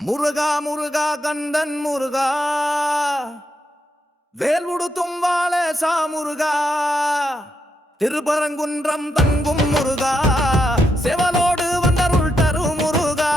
முருகா முருகா கந்தன் முருகா வேல் உடுத்தும் வாழசா முருகா திருப்பரங்குன்றம் தங்கும் முருகா செவலோடு வந்தருள் தரும் முருகா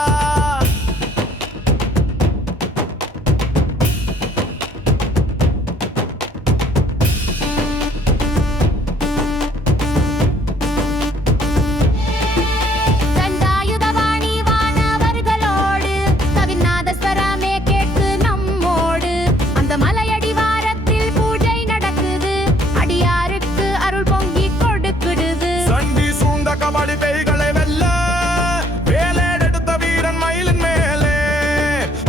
கபடி பேய்களை வெல்ல வேலேடெடுத்த வீரன் மயிலின் மேலே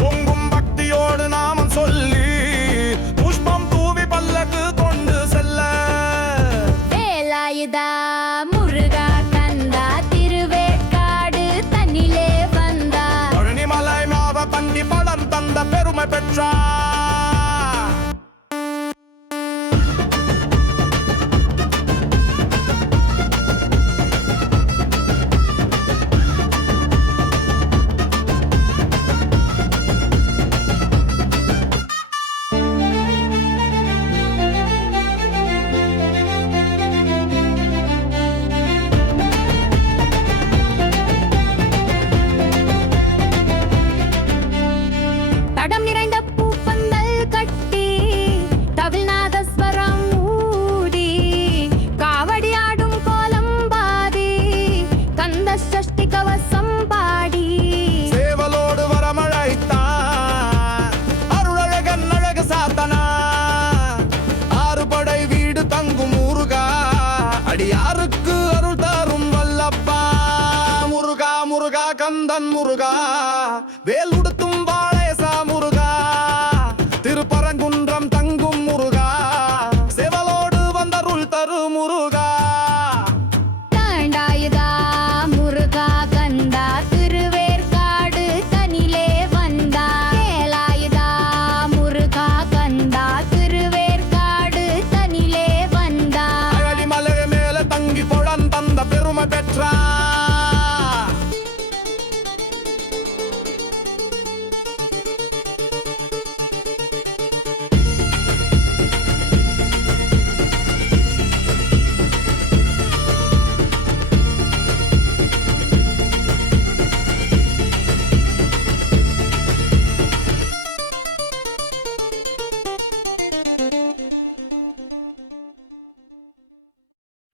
பொங்கும் பக்தியோடு நாமம் சொல்லி புஷ்பம் தூவி பல்லக்கு கொண்டு செல்ல வேலாயுதா முருகா கந்தா திருவேற்காடு தன்னிலே வந்தா பழனிமலை மாவ தண்ணி பழம் தந்த பெருமை பெற்றார்.